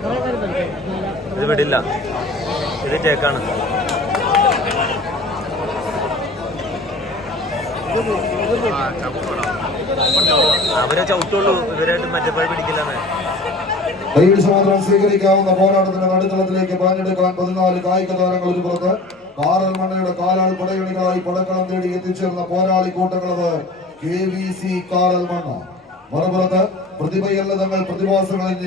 ഇത് വിടില്ല. ഇത് ചേക്കാണ് അവരെ ചവിട്ടുള്ളൂ. ഇവരായിട്ട് മറ്റേ പഴി പിടിക്കില്ലെന്ന്. മാത്രം സ്വീകരിക്കാവുന്ന പോരാട്ടത്തിന്റെ നടുത്തളത്തിലേക്ക് പാഞ്ഞെടുക്കാൻ പതിനാല് കായിക താരങ്ങൾ ഒരു പുറത്ത്. കാറൽ മണ്ണയുടെ കാലാൾ പടയണികളായി പടക്കളം തേടി എത്തിച്ചേർന്ന പോരാളി കൂട്ടങ്ങളത് K V C Karalmanna. മറുപുറത്ത് പ്രതിഭയല്ല തങ്ങൾ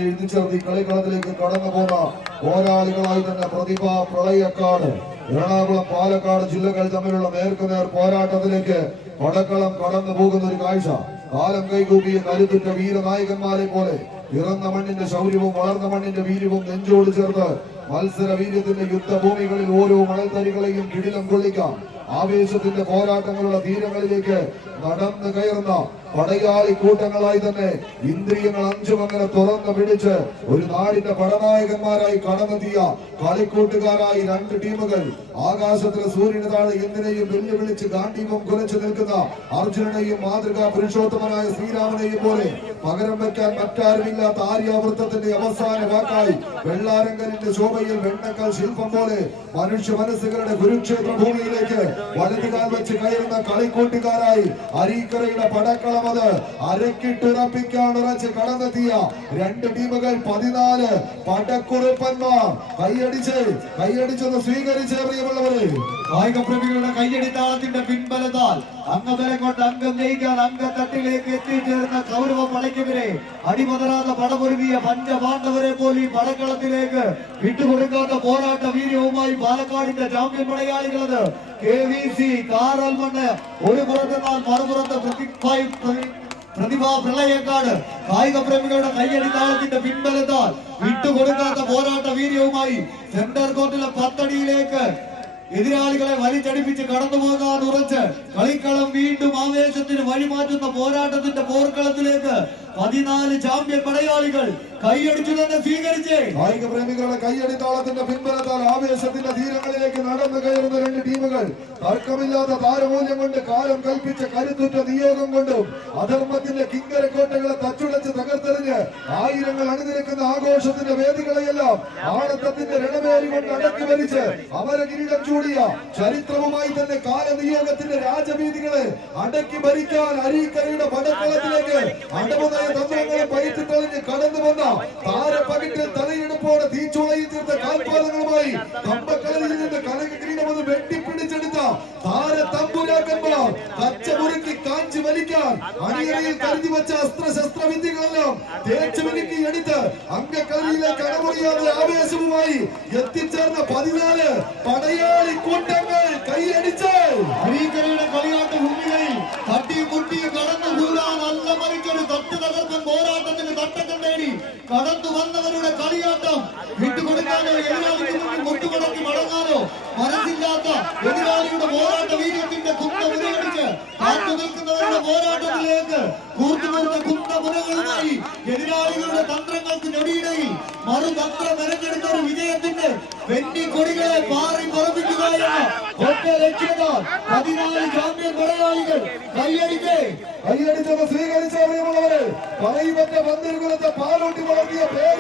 എഴുതി ചേർത്തി കളിക്കളത്തിലേക്ക് കടന്നു പോന്ന പോരാളികളായി തന്നെ പ്രതിഭ പ്രളയക്കാട് എറണാകുളം പാലക്കാട് ജില്ലകൾ തമ്മിലുള്ള നേർക്കുനേർ പോരാട്ടത്തിലേക്ക് പടക്കളം കടന്നു പോകുന്ന ഒരു കാഴ്ച. കാലം കൈകൂപ്പിയ കരുത്തുറ്റ വീരനായകന്മാരെ പോലെ പിറന്ന മണ്ണിന്റെ ശൗര്യവും വളർന്ന മണ്ണിന്റെ വീര്യവും നെഞ്ചോട് ചേർത്ത് മത്സര വീര്യത്തിന്റെ യുദ്ധഭൂമികളിൽ ഓരോ മണൽത്തരികളെയും കിടിലം കൊള്ളിക്കാം. ആവേശത്തിന്റെ പോരാട്ടങ്ങളുടെ തീരങ്ങളിലേക്ക് നടന്നു കയറുന്ന പടയാളി കൂട്ടങ്ങളായി തന്നെ ഇന്ദ്രിയങ്ങൾ അഞ്ചും അങ്ങനെ തുറന്നു പിടിച്ച് ഒരു നാടിന്റെ പടനായകന്മാരായി കടമെത്തിയ കളിക്കൂട്ടുകാരായി രണ്ട് ടീമുകൾ. ആകാശത്തിലെ സൂര്യന് താഴെ എന്തിനേയും വെല്ലുവിളിച്ച് ഗാന്ധിപം കുലച്ചു നിൽക്കുന്ന അർജുനനെയും മാതൃകാ പുരുഷോത്തമനായ ശ്രീരാമനെയും പോലെ പകരം വെക്കാൻ മറ്റാരുമില്ലാത്ത ആര്യാവൃത്തത്തിന്റെ അവസാന വാക്കായി വെള്ളാരങ്കലിന്റെ ശോഭയിൽ വെണ്ണക്കൽ ശില്പം പോലെ മനുഷ്യ മനസ്സുകളുടെ കുരുക്ഷേത്ര ഭൂമിയിലേക്ക് വലതുകാൽ വെച്ച് കയറുന്ന കളിക്കൂട്ടുകാരായി അരീക്കരയുടെ പടക്കളം അത് അരക്കിട്ടുറപ്പിക്കാൻ ഉറച്ച് കടന്നെത്തിയ രണ്ട് ടീമുകൾ പതിനാല്. പടക്കുറുപ്പന്മാർ. കൈയടിച്ച് കൈയടിച്ചൊന്ന് സ്വീകരിച്ച് പ്രിയമുള്ളവരെ കായിക പ്രേമികളുടെ കയ്യടിത്താളത്തിന്റെ പിൻബലത്താൽ അംഗബലം കൊണ്ട് അംഗം ജയിക്കാൻ അംഗത്തട്ടിലേക്ക് എത്തിച്ചേർന്ന കൗരവ പടയ്ക്കെതിരെ അടിമതരാതെ പടമൊരുങ്ങിയ പഞ്ചപാണ്ഡവരെ പോലും പടക്കളത്തിലേക്ക് വിട്ടുകൊടുക്കാത്ത പോരാട്ട വീര്യവുമായി പാലക്കാടിന്റെ ചാമ്പ്യൻ പടയാളികളത് K V C Karalmanna ഒരു പുറത്തെന്നാൽ മറുപുറത്ത് പ്രതിഭായി പ്രതി- പ്രതിഭാ പ്രളയക്കാട് കായിക പ്രേമികളുടെ കയ്യടിത്താളത്തിന്റെ പിൻബലത്താൽ വിട്ടുകൊടുക്കാത്ത പോരാട്ട വീര്യവുമായി സെന്റർ കോർട്ടിലെ പത്തടിയിലേക്ക് എതിരാളികളെ വലിച്ചടിപ്പിച്ച് കടന്നു പോകാൻ ഉറച്ച് കളിക്കളം വീണ്ടും ആവേശത്തിന് വഴിമാറ്റുന്ന പോരാട്ടത്തിന്റെ പോർക്കളത്തിലേക്ക് പതിനാല് ചാമ്പ്യൻ പടയാളികൾ കൈയടിച്ചു തന്നെ സ്വീകരിച്ചേ. കായിക പ്രേമികളുടെ കൈയടിത്താളത്തിന്റെ പിൻബലത്താൽ ആവേശത്തിന്റെ തീരങ്ങളിലേക്ക് നടന്നു കയറുന്ന രണ്ട് ടീമുകൾ തർക്കമില്ലാത്ത താരമൂല്യം കൊണ്ട് കാലം കൽപ്പിച്ച കരുത്തുറ്റ നിയോഗം കൊണ്ടും അധർമ്മത്തിന്റെ കിങ്കരക്കോട്ടകളെ തച്ചുടച്ച് തകർത്തെറിഞ്ഞ് ആയിരങ്ങൾ അണിനിരക്കുന്ന ആഘോഷത്തിന്റെ വേദികളെയെല്ലാം ആണത്തത്തിന്റെ രണമേരി കൊണ്ട് അടക്കി വലിച്ച് അമര കിരീടം ചൂടിയ ചരിത്രവുമായി തന്നെ കാലനിയോഗത്തിന്റെ രാജവീതികളെ അടക്കി ഭരിക്കാൻ അരീക്കരയുടെ പടക്കളത്തിലേക്ക് അടമതായ തന്ത്രങ്ങളെ പയറ്റിത്തെളിഞ്ഞ് കടന്നു വന്ന താരപ്പകിട്ടിൽ തലയെടുപ്പോടെ തീച്ചുളയിൽ തീർത്ത കാൽപാദങ്ങളുമായി കമ്പക്കളയിൽ നിന്ന് കനക കിരീടമെന്ന് വെട്ടിപ്പിടിച്ചെടുത്ത താര തമ്പുരാക്കന്മാർ വലിക്കാൻ അണിയറയിൽ കരുതി വെച്ച അസ്ത്രശസ്ത്ര വിദ്യകളെല്ലാം തേച്ചു മിനുക്കി എടുത്ത് അംഗക്കളരിയിലേക്ക് അടമുറിയാതെ ആവേശവുമായി എത്തിച്ചേർന്ന പതിനാല് പടയാളി കൂട്ടങ്ങൾ കൈയടിച്ച്. അരീക്കരയുടെ കളിയാട്ട ഭൂമികളിൽ തട്ടിയും മുട്ടിയും കടന്നു കൂടാൻ അല്ല മറിച്ചൊരു തട്ട് തകർക്കും പോരാട്ടത്തിന് തട്ടക്കം നേടി കടന്നു വന്നവരുടെ എതിരാളികളുടെ തന്ത്രങ്ങൾക്ക് ഞൊടിയിടയിൽ മറുതന്ത്രം മെനഞ്ഞെടുത്ത ഒരു വിജയത്തിന്റെ വെന്നി കൊടികളെ പാറി പറപ്പിക്കുക എന്ന ഒറ്റ ലക്ഷ്യത്താൽ പതിനാല് ചാമ്പ്യൻ പടയാളികൾ കൈയടിക്കേ കൈയടിച്ചത് സ്വീകരിച്ച പ്രിയമുള്ളവരെ പറയുമറ്റ പന്തിരുകുലത്തെ പാലോട്ടി വളർത്തിയ പേര്